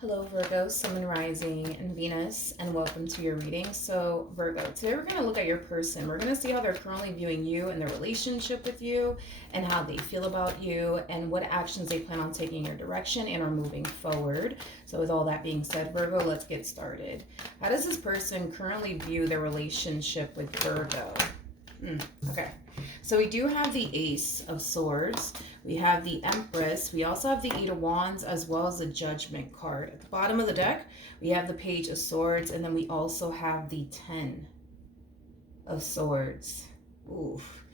Hello, Virgo, Sun, and Rising, and Venus, and welcome to your reading. So, Virgo, today we're going to look at your person. We're going to see how they're currently viewing you and their relationship with you, and how they feel about you, and what actions they plan on taking in your direction and are moving forward. So, with all that being said, Virgo, let's get started. How does this person currently view their relationship with Virgo? Okay. So we do have the Ace of Swords. We have the Empress. We also have the Eight of Wands as well as the Judgment card. At the bottom of the deck, we have the Page of Swords, and then we also have the Ten of Swords. Oof.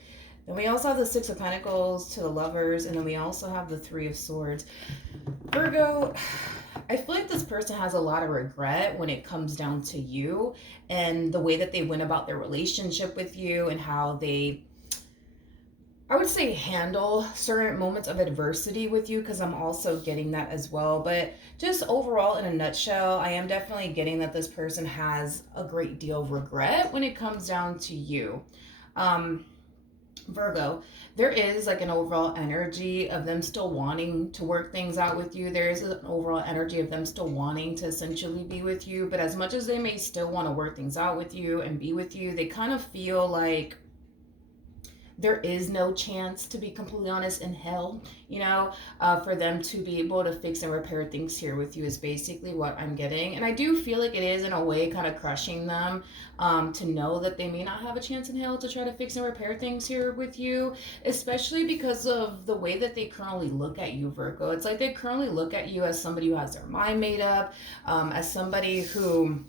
Then we also have the Six of Pentacles to the Lovers, and then we also have the Three of Swords. Virgo, I feel like this person has a lot of regret when it comes down to you and the way that they went about their relationship with you and how they, I would say, handle certain moments of adversity with you, because I'm also getting that as well. But just overall, in a nutshell, I am definitely getting that this person has a great deal of regret when it comes down to you. Virgo, there is like an overall energy of them still wanting to work things out with you. There is an overall energy of them still wanting to essentially be with you. But as much as they may still want to work things out with you and be with you, they kind of feel like there is no chance, to be completely honest, in hell, for them to be able to fix and repair things here with you is basically what I'm getting. And I do feel like it is in a way kind of crushing them to know that they may not have a chance in hell to try to fix and repair things here with you, especially because of the way that they currently look at you, Virgo. It's like they currently look at you as somebody who has their mind made up, as somebody who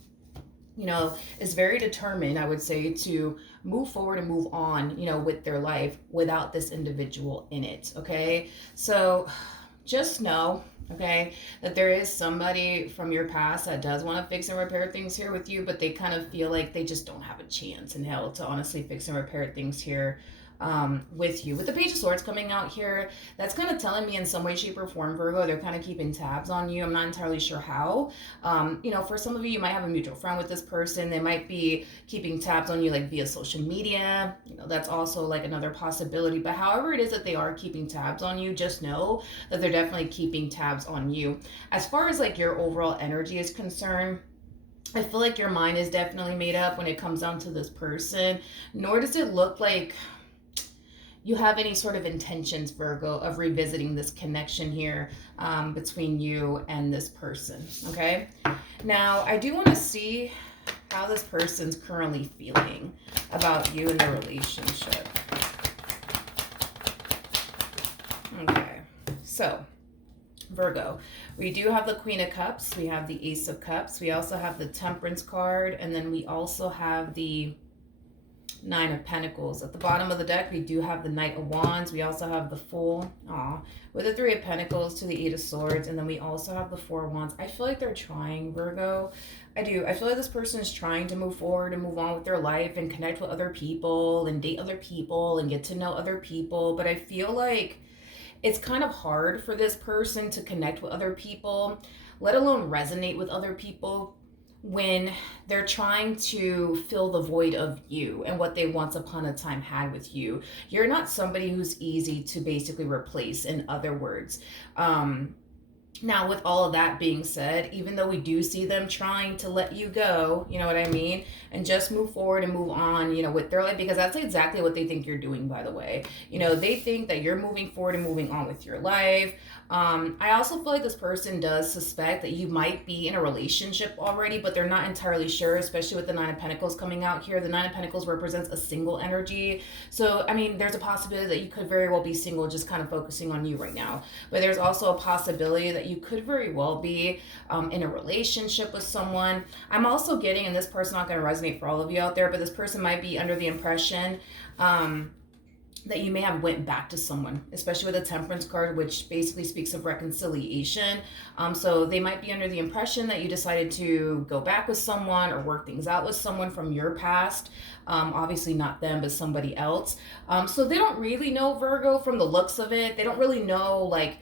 is very determined, I would say, to move forward and move on, with their life without this individual in it, okay? So just know, okay, that there is somebody from your past that does want to fix and repair things here with you, but they kind of feel like they just don't have a chance in hell to honestly fix and repair things here with you. With the Page of Swords coming out here, that's kind of telling me in some way, shape, or form, Virgo, they're kind of keeping tabs on you. I'm not entirely sure how. For some of you, you might have a mutual friend with this person. They might be keeping tabs on you like via social media. That's also like another possibility. But however it is that they are keeping tabs on you, just know that they're definitely keeping tabs on you. As far as like your overall energy is concerned, I feel like your mind is definitely made up when it comes down to this person, nor does it look like you have any sort of intentions, Virgo, of revisiting this connection here between you and this person, okay? Now, I do want to see how this person's currently feeling about you and their relationship. Okay, so Virgo, we do have the Queen of Cups, we have the Ace of Cups, we also have the Temperance card, and then we also have the Nine of Pentacles. At the bottom of the deck, we do have the Knight of Wands. We also have the Fool, with the Three of Pentacles to the Eight of Swords, and then we also have the Four of Wands. I feel like they're trying, Virgo. I do. I feel like this person is trying to move forward and move on with their life and connect with other people and date other people and get to know other people, but I feel like it's kind of hard for this person to connect with other people, let alone resonate with other people, when they're trying to fill the void of you and what they once upon a time had with you. You're not somebody who's easy to basically replace, in other words. Now, with all of that being said, even though we do see them trying to let you go, you know what I mean, and just move forward and move on, with their life, because that's exactly what they think you're doing, by the way. They think that you're moving forward and moving on with your life. I also feel like this person does suspect that you might be in a relationship already, but they're not entirely sure, especially with the Nine of Pentacles coming out here. The Nine of Pentacles represents a single energy. So, I mean, there's a possibility that you could very well be single, just kind of focusing on you right now. But there's also a possibility that you could very well be in a relationship with someone. I'm also getting, and this person's not going to resonate for all of you out there, but this person might be under the impression that you may have went back to someone, especially with the Temperance card, which basically speaks of reconciliation. So they might be under the impression that you decided to go back with someone or work things out with someone from your past. Obviously not them, but somebody else. So they don't really know, Virgo, from the looks of it. They don't really know, like,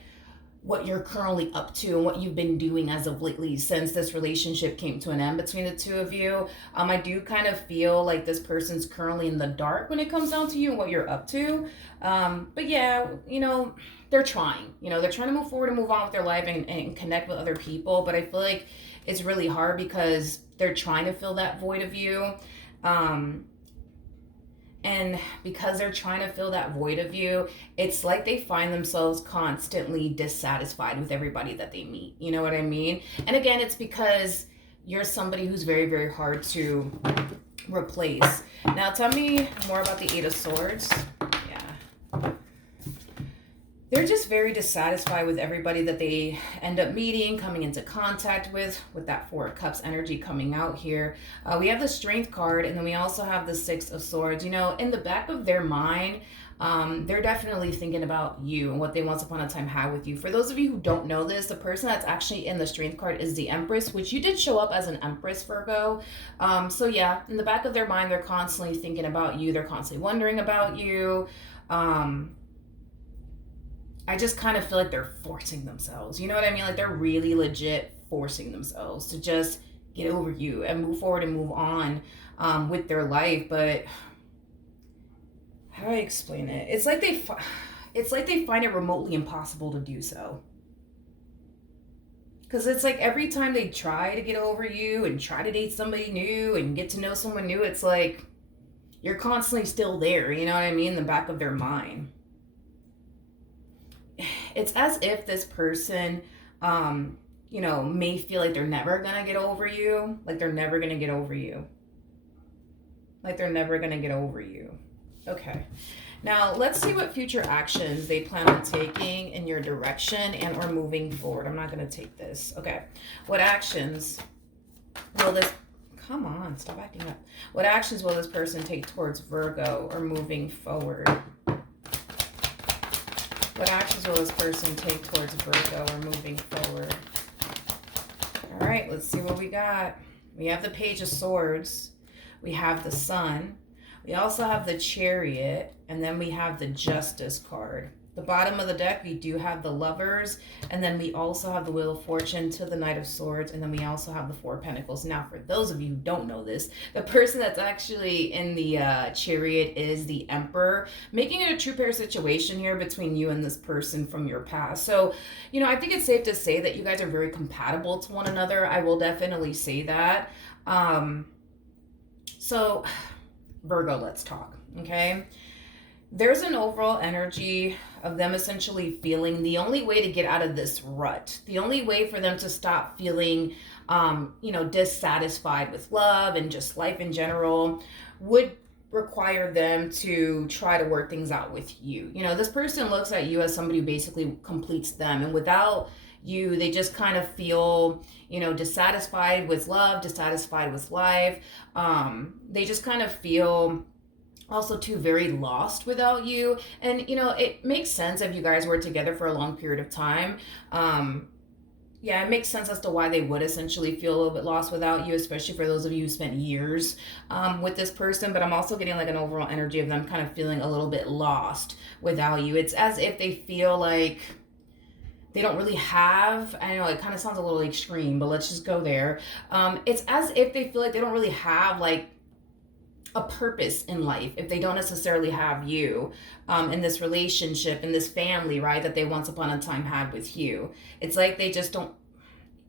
what you're currently up to and what you've been doing as of lately since this relationship came to an end between the two of you. I do kind of feel like this person's currently in the dark when it comes down to you and what you're up to. But yeah, they're trying. They're trying to move forward and move on with their life and connect with other people. But I feel like it's really hard because they're trying to fill that void of you. And because they're trying to fill that void of you, it's like they find themselves constantly dissatisfied with everybody that they meet. You know what I mean? And again, it's because you're somebody who's very, very hard to replace. Now, tell me more about the Eight of Swords. Yeah. They're just very dissatisfied with everybody that they end up meeting, coming into contact with that Four of Cups energy coming out here. We have the Strength card, and then we also have the Six of Swords. In the back of their mind, they're definitely thinking about you and what they once upon a time had with you. For those of you who don't know this, the person that's actually in the Strength card is the Empress, which you did show up as an Empress, Virgo. So yeah, in the back of their mind, they're constantly thinking about you. They're constantly wondering about you. I just kind of feel like they're forcing themselves. You know what I mean? Like they're really legit forcing themselves to just get over you and move forward and move on with their life. But how do I explain it? It's like they find it remotely impossible to do so. Because it's like every time they try to get over you and try to date somebody new and get to know someone new, it's like you're constantly still there. You know what I mean? In the back of their mind. It's as if this person, may feel like they're never going to get over you. Like they're never going to get over you. Like they're never going to get over you. Okay. Now, let's see what future actions they plan on taking in your direction and or moving forward. I'm not going to take this. Okay. What actions will this... Come on, stop acting up. What actions will this person take towards Virgo or moving forward? What actions will this person take towards Virgo or moving forward? All right, let's see what we got. We have the Page of Swords. We have the Sun. We also have the Chariot. And then we have the Justice card. The bottom of the deck, we do have the Lovers. And then we also have the Wheel of Fortune to the Knight of Swords. And then we also have the Four of Pentacles. Now, for those of you who don't know this, the person that's actually in the Chariot is the Emperor, making it a true pair situation here between you and this person from your past. So, I think it's safe to say that you guys are very compatible to one another. I will definitely say that. So, Virgo, let's talk, okay? There's an overall energy of them essentially feeling the only way to get out of this rut, the only way for them to stop feeling, dissatisfied with love and just life in general would require them to try to work things out with you. This person looks at you as somebody who basically completes them. And without you, they just kind of feel, dissatisfied with love, dissatisfied with life. They just kind of feel also too very lost without you. And it makes sense if you guys were together for a long period of time. It makes sense as to why they would essentially feel a little bit lost without you, especially for those of you who spent years with this person. But I'm also getting like an overall energy of them kind of feeling a little bit lost without you. It's as if they feel like they don't really have, I know it kind of sounds a little extreme, but let's just go there. It's as if they feel like they don't really have like a purpose in life if they don't necessarily have you in this relationship, in this family, right, that they once upon a time had with you. It's like they just don't,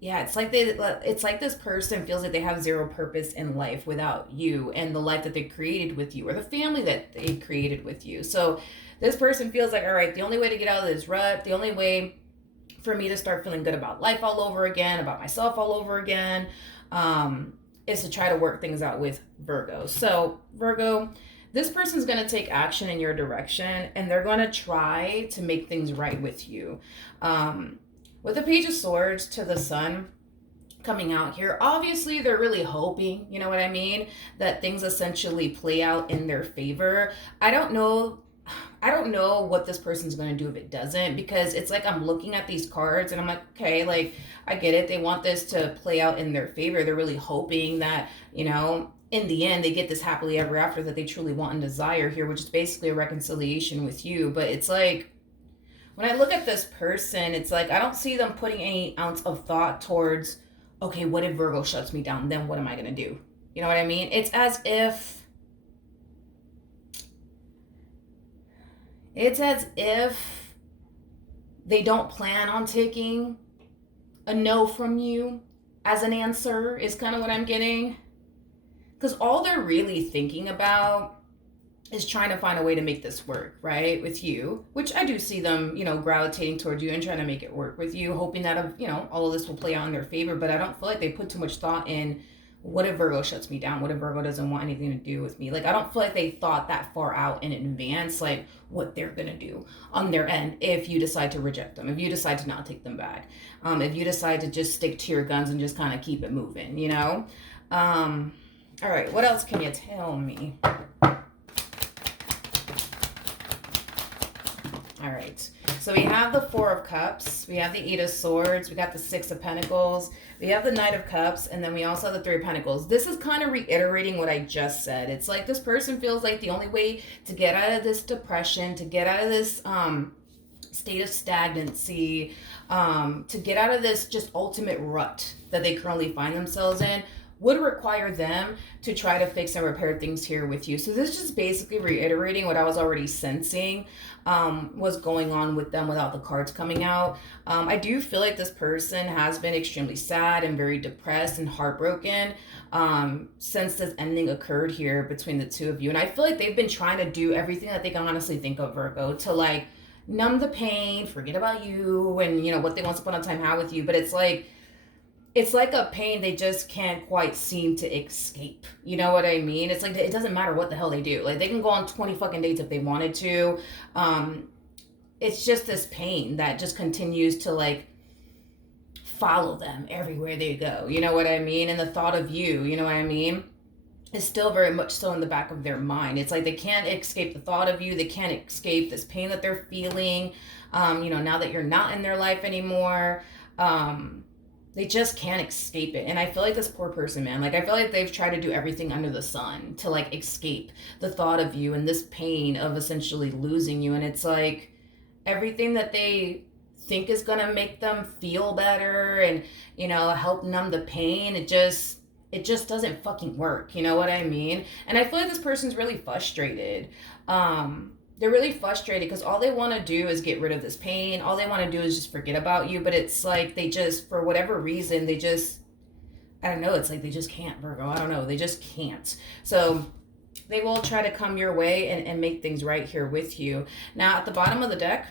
it's like this person feels like they have zero purpose in life without you and the life that they created with you or the family that they created with you. So this person feels like, all right, the only way to get out of this rut, the only way for me to start feeling good about life all over again, about myself all over again, is to try to work things out with Virgo. So Virgo, this person's going to take action in your direction and they're going to try to make things right with you. With the Page of Swords to the Sun coming out here, obviously they're really hoping, you know what I mean, that things essentially play out in their favor. I don't know what this person's going to do if it doesn't, because it's like I'm looking at these cards and I'm like, okay, like I get it. They want this to play out in their favor. They're really hoping that, in the end, they get this happily ever after that they truly want and desire here, which is basically a reconciliation with you. But it's like, when I look at this person, it's like I don't see them putting any ounce of thought towards, okay, what if Virgo shuts me down? Then what am I going to do? You know what I mean? It's as if they don't plan on taking a no from you as an answer, is kind of what I'm getting. Because all they're really thinking about is trying to find a way to make this work, right, with you, which I do see them, gravitating towards you and trying to make it work with you, hoping that, all of this will play out in their favor. But I don't feel like they put too much thought in, what if Virgo shuts me down? What if Virgo doesn't want anything to do with me? Like, I don't feel like they thought that far out in advance, like what they're going to do on their end if you decide to reject them, if you decide to not take them back, if you decide to just stick to your guns and just kind of keep it moving. All right, what else can you tell me? All right, so we have the Four of Cups, we have the Eight of Swords, we got the Six of Pentacles, we have the Knight of Cups, and then we also have the Three of Pentacles. This is kind of reiterating what I just said. It's like this person feels like the only way to get out of this depression, to get out of this state of stagnancy, to get out of this just ultimate rut that they currently find themselves in, would require them to try to fix and repair things here with you. So this is just basically reiterating what I was already sensing was going on with them without the cards coming out. I do feel like this person has been extremely sad and very depressed and heartbroken since this ending occurred here between the two of you. And I feel like they've been trying to do everything that they can honestly think of, Virgo, to like numb the pain, forget about you and, what they once upon a time had with you. But it's like a pain they just can't quite seem to escape. You know what I mean? It's like, it doesn't matter what the hell they do. Like, they can go on 20 fucking dates if they wanted to. It's just this pain that just continues to, like, follow them everywhere they go. You know what I mean? And the thought of you, you know what I mean, is still very much so in the back of their mind. It's like they can't escape the thought of you. They can't escape this pain that they're feeling, now that you're not in their life anymore. They just can't escape it. And I feel like this poor person, man, like I feel like they've tried to do everything under the sun to like escape the thought of you and this pain of essentially losing you. And it's like everything that they think is going to make them feel better and, help numb the pain, it just doesn't fucking work. You know what I mean? And I feel like this person's really frustrated. They're really frustrated because all they want to do is get rid of this pain. All they want to do is just forget about you. But it's like they just, for whatever reason, I don't know. It's like they just can't, Virgo. I don't know. They just can't. So they will try to come your way and make things right here with you. Now, at the bottom of the deck,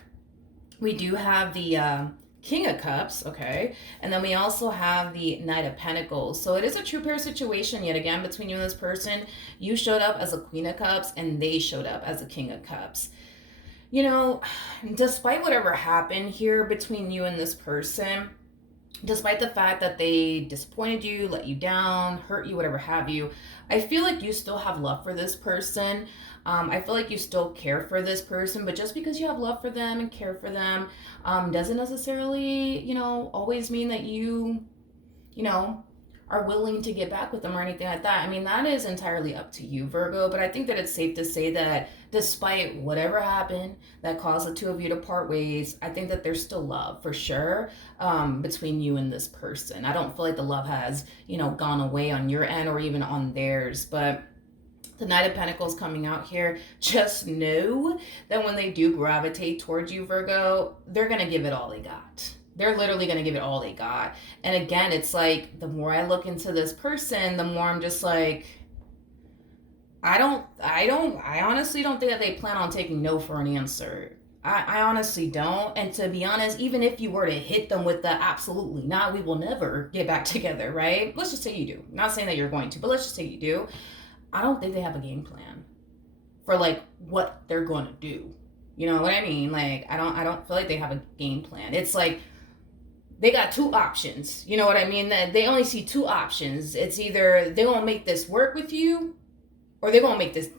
we do have the King of Cups, okay? And then we also have the Knight of Pentacles. So it is a true pair situation yet again between you and this person. You showed up as a Queen of Cups and they showed up as a King of Cups. Despite whatever happened here between you and this person, despite the fact that they disappointed you, let you down, hurt you, whatever have you, I feel like you still have love for this person. I feel like you still care for this person, but just because you have love for them and care for them doesn't necessarily, always mean that you are willing to get back with them or anything like that. I mean, that is entirely up to you, Virgo, but I think that it's safe to say that despite whatever happened that caused the two of you to part ways, I think that there's still love for sure between you and this person. I don't feel like the love has, gone away on your end or even on theirs, but the Knight of Pentacles coming out here, just know that when they do gravitate towards you, Virgo, they're going to give it all they got. They're literally going to give it all they got. And again, it's like, the more I look into this person, the more I'm just like, I honestly don't think that they plan on taking no for an answer. I honestly don't. And to be honest, even if you were to hit them with the absolutely not, we will never get back together, right? Let's just say you do. Not saying that you're going to, but let's just say you do. I don't think they have a game plan for like what they're going to do. You know what I mean? Like, I don't feel like they have a game plan. It's like they got two options. You know what I mean? They only see two options. It's either they're going to make this work with you or they're going to make this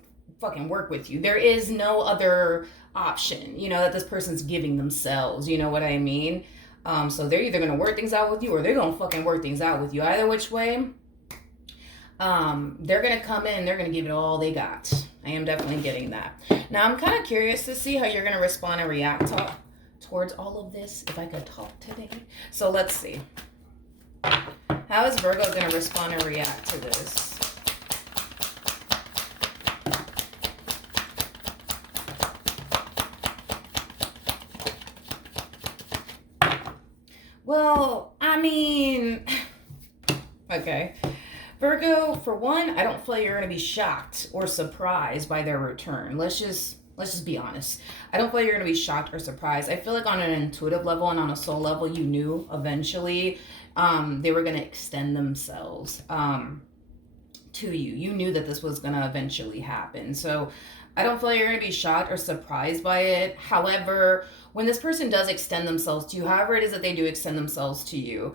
fucking work with you. There is no other option, that this person's giving themselves. You know what I mean? So they're either going to work things out with you or they're going to fucking work things out with you. Either which way, they're going to come in, they're going to give it all they got. I am definitely getting that. Now, I'm kind of curious to see how you're going to respond and react towards all of this if I could talk today. So let's see. How is Virgo going to respond and react to this? Well, I mean, okay. Virgo, for one, I don't feel like you're going to be shocked or surprised by their return. Let's just be honest. I don't feel like you're going to be shocked or surprised. I feel like on an intuitive level and on a soul level, you knew eventually they were going to extend themselves to you. You knew that this was going to eventually happen. So I don't feel like you're going to be shocked or surprised by it. However, when this person does extend themselves to you, however it is that they do extend themselves to you,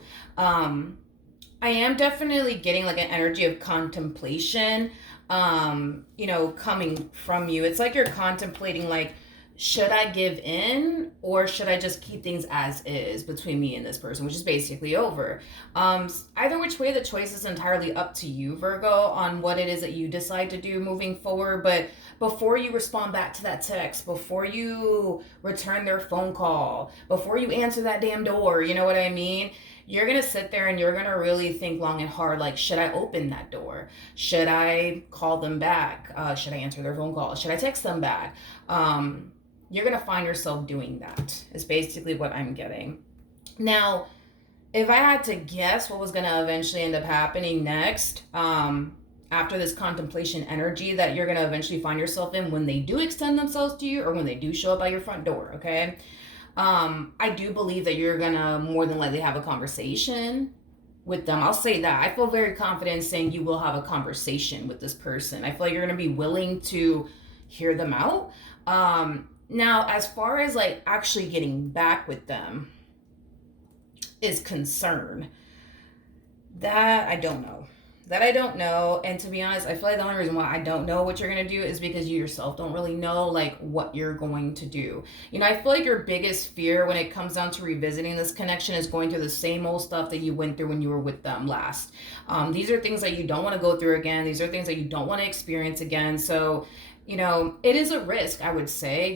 I am definitely getting like an energy of contemplation, coming from you. It's like you're contemplating, like, should I give in or should I just keep things as is between me and this person, which is basically over. Either which way, the choice is entirely up to you, Virgo, on what it is that you decide to do moving forward. But before you respond back to that text, before you return their phone call, before you answer that damn door, you know what I mean? You're going to sit there and you're going to really think long and hard, like, should I open that door? Should I call them back? Should I answer their phone call? Should I text them back? You're going to find yourself doing that, is basically what I'm getting. Now, if I had to guess what was going to eventually end up happening next, after this contemplation energy that you're going to eventually find yourself in when they do extend themselves to you or when they do show up at your front door, okay? I do believe that you're going to more than likely have a conversation with them. I'll say that. I feel very confident in saying you will have a conversation with this person. I feel like you're going to be willing to hear them out. Now, as far as like actually getting back with them is concerned, that I don't know. And to be honest, I feel like the only reason why I don't know what you're going to do is because you yourself don't really know like what you're going to do. I feel like your biggest fear when it comes down to revisiting this connection is going through the same old stuff that you went through when you were with them last. These are things that you don't want to go through again. These are things that you don't want to experience again. So it is a risk, I would say,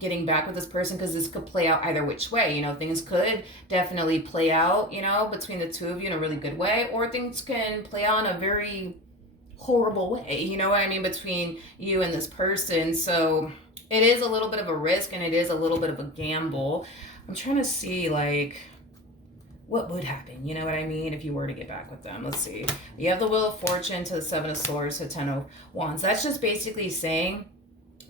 getting back with this person, because this could play out either which way. Things could definitely play out, between the two of you in a really good way, or things can play out in a very horrible way, you know what I mean, between you and this person. So it is a little bit of a risk and it is a little bit of a gamble. I'm trying to see, like, what would happen, you know what I mean, if you were to get back with them. Let's see. You have the Wheel of Fortune to the Seven of Swords to Ten of Wands. That's just basically saying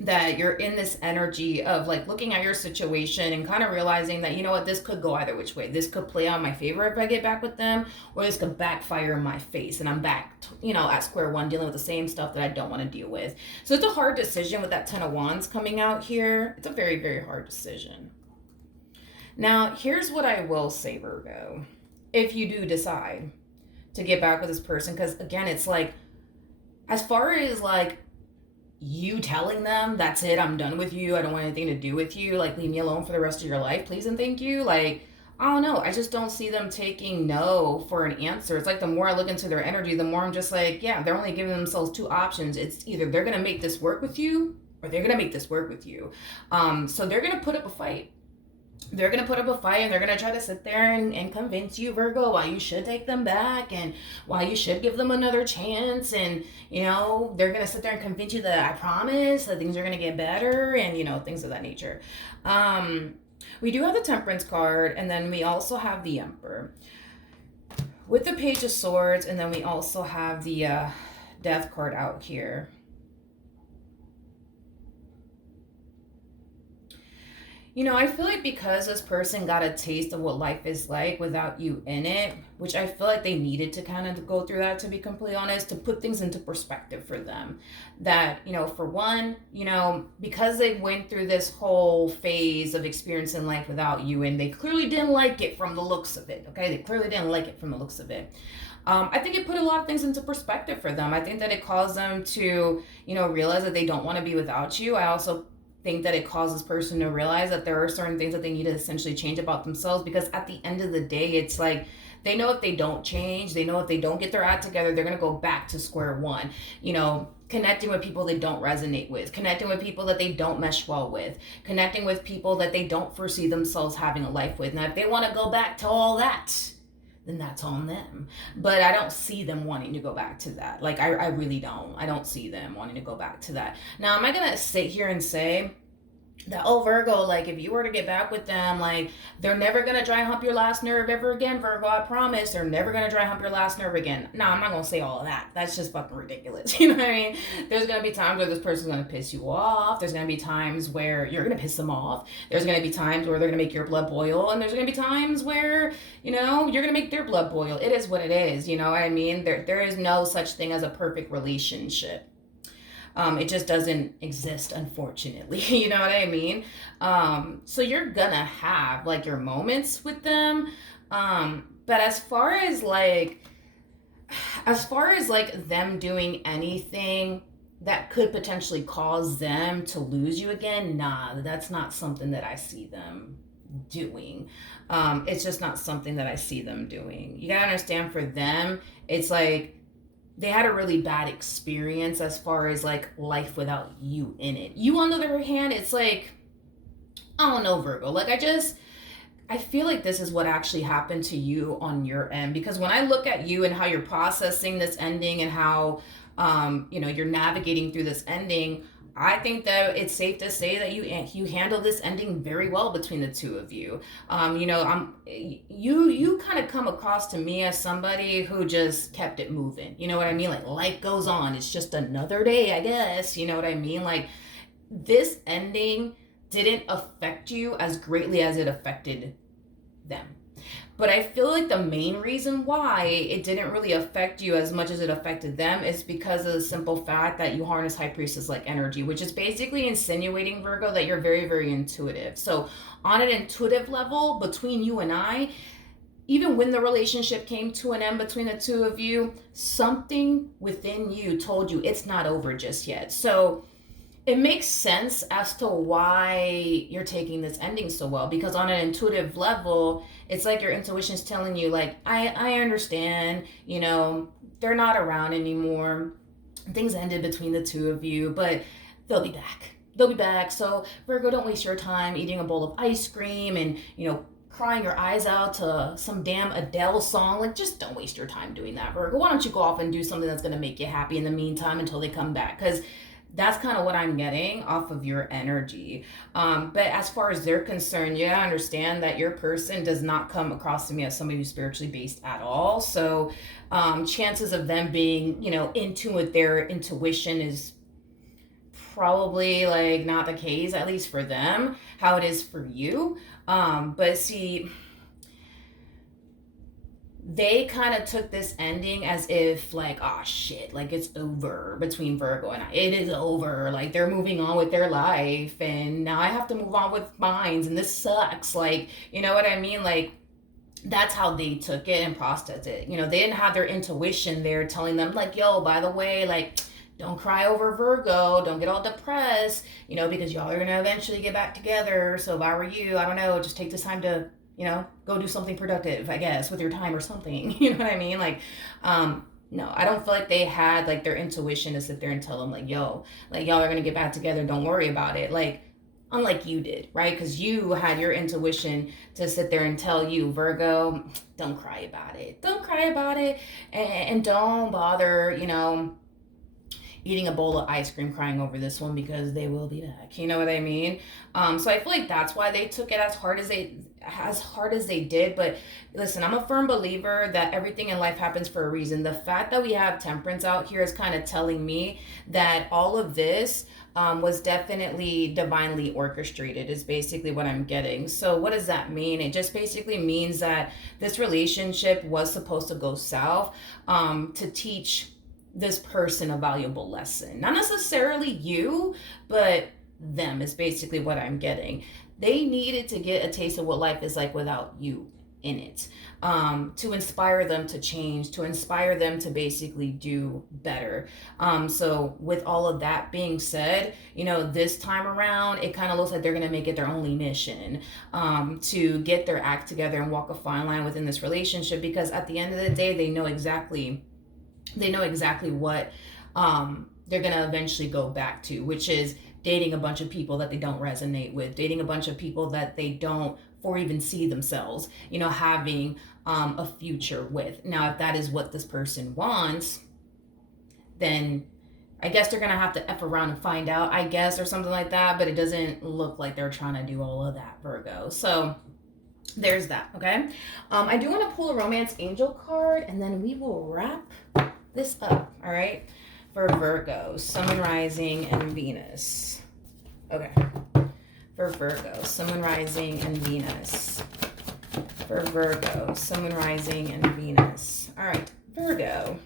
that you're in this energy of like looking at your situation and kind of realizing that, this could go either which way. This could play out in my favor if I get back with them, or this could backfire in my face and I'm back, at square one, dealing with the same stuff that I don't want to deal with. So it's a hard decision with that Ten of Wands coming out here. It's a very, very hard decision. Now, here's what I will say, Virgo. If you do decide to get back with this person, because again, it's like, as far as like you telling them, that's it, I'm done with you, I don't want anything to do with you, like, leave me alone for the rest of your life, please and thank you. Like, I don't know. I just don't see them taking no for an answer. It's like the more I look into their energy, the more I'm just like, yeah, they're only giving themselves two options. It's either they're going to make this work with you or they're going to make this work with you. So they're going to put up a fight. They're going to put up a fight and they're going to try to sit there and convince you, Virgo, why you should take them back and why you should give them another chance. And, they're going to sit there and convince you that I promise that things are going to get better and, things of that nature. We do have the Temperance card, and then we also have the Emperor with the Page of Swords, and then we also have the Death card out here. I feel like because this person got a taste of what life is like without you in it, which I feel like they needed to kind of go through that, to be completely honest, to put things into perspective for them. That, for one, because they went through this whole phase of experiencing life without you, and they clearly didn't like it from the looks of it, okay? They clearly didn't like it from the looks of it. I think it put a lot of things into perspective for them. I think that it caused them to, realize that they don't want to be without you. I also think that it causes person to realize that there are certain things that they need to essentially change about themselves, because at the end of the day, it's like they know if they don't change, they know if they don't get their act together, they're going to go back to square one. connecting with people they don't resonate with, connecting with people that they don't mesh well with, connecting with people that they don't foresee themselves having a life with. Now, if they want to go back to all that, then that's on them. But I don't see them wanting to go back to that. Like, I really don't. I don't see them wanting to go back to that. Now, am I going to sit here and say that, oh, Virgo, like, if you were to get back with them, like, they're never gonna dry hump your last nerve ever again, Virgo, I promise, they're never gonna dry hump your last nerve again. No, I'm not gonna say all of that. That's just fucking ridiculous. You know what I mean? There's gonna be times where this person's gonna piss you off. There's gonna be times where you're gonna piss them off. There's gonna be times where they're gonna make your blood boil, and there's gonna be times where, you know, you're gonna make their blood boil. It is what it is. You know what I mean? There is no such thing as a perfect relationship. It just doesn't exist, unfortunately. You know what I mean? So you're gonna have like your moments with them. But as far as like them doing anything that could potentially cause them to lose you again, nah, that's not something that I see them doing. It's just not something that I see them doing. You gotta understand, for them, it's like they had a really bad experience as far as like life without you in it. You, on the other hand, it's like, I don't know, Virgo. Like, I feel like this is what actually happened to you on your end, because when I look at you and how you're processing this ending and how, you know, you're navigating through this ending, I think that it's safe to say that you handle this ending very well between the two of you. You know, you kind of come across to me as somebody who just kept it moving. You know what I mean? Like, life goes on. It's just another day, I guess. You know what I mean? Like, this ending didn't affect you as greatly as it affected them. But I feel like the main reason why it didn't really affect you as much as it affected them is because of the simple fact that you harness High Priestess-like energy, which is basically insinuating, Virgo, that you're very, very intuitive. So on an intuitive level, between you and I, even when the relationship came to an end between the two of you, something within you told you it's not over just yet. So it makes sense as to why you're taking this ending so well, because on an intuitive level, it's like your intuition's telling you, like, I understand, you know, they're not around anymore. Things ended between the two of you, but they'll be back. They'll be back. So, Virgo, don't waste your time eating a bowl of ice cream and, you know, crying your eyes out to some damn Adele song. Like, just don't waste your time doing that, Virgo. Why don't you go off and do something that's going to make you happy in the meantime until they come back? Because that's kind of what I'm getting off of your energy. But as far as they're concerned, you gotta understand that your person does not come across to me as somebody who's spiritually based at all. So chances of them being, you know, in tune with their intuition is probably like not the case, at least for them, how it is for you. But see, they kind of took this ending as if like, oh shit, like it's over between Virgo and I. It is over. Like, they're moving on with their life and now I have to move on with mine, and this sucks. Like, you know what I mean? Like, that's how they took it and processed it. You know, they didn't have their intuition there telling them like, yo, by the way, like, don't cry over Virgo. Don't get all depressed, you know, because y'all are going to eventually get back together. So if I were you, I don't know, just take this time to, you know, go do something productive, I guess, with your time or something. You know what I mean? Like, no, I don't feel like they had like their intuition to sit there and tell them like, yo, like, y'all are going to get back together. Don't worry about it. Like, unlike you did, right? Because you had your intuition to sit there and tell you, Virgo, don't cry about it. Don't cry about it. And don't bother, you know, eating a bowl of ice cream crying over this one, because they will be back. You know what I mean? So I feel like that's why they took it as hard as they did. But listen, I'm a firm believer that everything in life happens for a reason. The fact that we have Temperance out here is kind of telling me that all of this was definitely divinely orchestrated, is basically what I'm getting. So what does that mean? It just basically means that this relationship was supposed to go south to teach this person a valuable lesson. Not necessarily you, but them is basically what I'm getting. They needed to get a taste of what life is like without you in it, to inspire them to change, to inspire them to basically do better. So with all of that being said, you know, this time around, it kind of looks like they're going to make it their only mission to get their act together and walk a fine line within this relationship, because at the end of the day, they know exactly what they're going to eventually go back to, which is dating a bunch of people that they don't resonate with, dating a bunch of people that they don't or even see themselves, having a future with. Now, if that is what this person wants, then I guess they're gonna have to F around and find out, I guess, or something like that. But it doesn't look like they're trying to do all of that, Virgo. So there's that, okay? I do want to pull a romance angel card, and then we will wrap this up, all right? For Virgo, Sun, Moon, Rising, and Venus. Okay. For Virgo, Sun, Moon, Rising, and Venus. For Virgo, Sun, Moon, Rising, and Venus. All right, Virgo.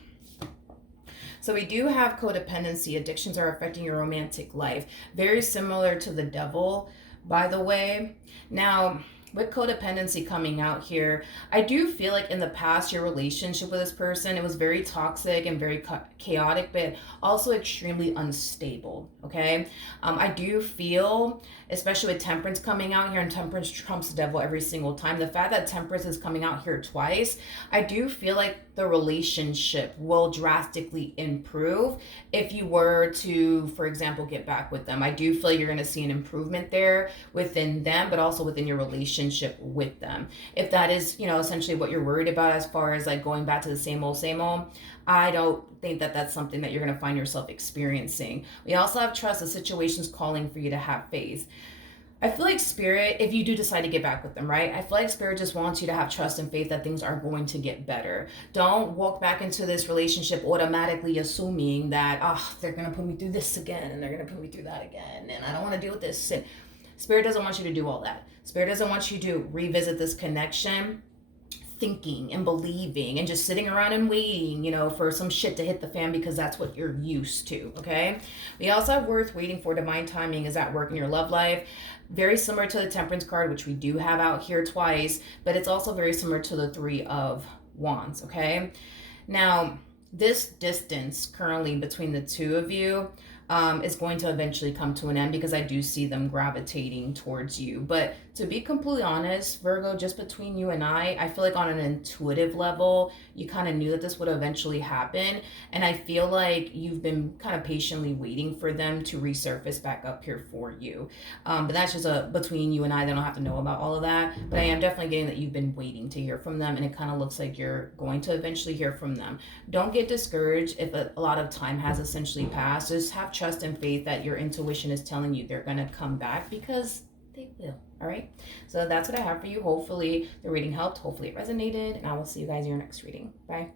So we do have codependency. Addictions are affecting your romantic life. Very similar to the devil, by the way. Now, with codependency coming out here, I do feel like in the past, your relationship with this person, it was very toxic and very chaotic, but also extremely unstable, okay? I do feel, especially with Temperance coming out here, and Temperance trumps the devil every single time, the fact that Temperance is coming out here twice, I do feel like the relationship will drastically improve if you were to, for example, get back with them. I do feel you're going to see an improvement there within them, but also within your relationship with them. If that is, essentially what you're worried about as far as like going back to the same old, I don't think that that's something that you're going to find yourself experiencing. We also have trust. The situation's calling for you to have faith. I feel like Spirit, if you do decide to get back with them, right? I feel like Spirit just wants you to have trust and faith that things are going to get better. Don't walk back into this relationship automatically assuming that, they're going to put me through this again and they're going to put me through that again and I don't want to deal with this. And Spirit doesn't want you to do all that. Spirit doesn't want you to revisit this connection thinking and believing and just sitting around and waiting, for some shit to hit the fan because that's what you're used to, okay? We also have worth waiting for. Divine timing is at work in your love life. Very similar to the Temperance card, which we do have out here twice, but it's also very similar to the Three of Wands, okay? Now, this distance currently between the two of you is going to eventually come to an end because I do see them gravitating towards you. But to be completely honest, Virgo, just between you and I feel like on an intuitive level, you kind of knew that this would eventually happen. And I feel like you've been kind of patiently waiting for them to resurface back up here for you. But that's just between you and I. They don't have to know about all of that. But I am definitely getting that you've been waiting to hear from them. And it kind of looks like you're going to eventually hear from them. Don't get discouraged if a lot of time has essentially passed. Just have trust and faith that your intuition is telling you they're going to come back because they will. All right. So that's what I have for you. Hopefully the reading helped. Hopefully it resonated. And I will see you guys in your next reading. Bye.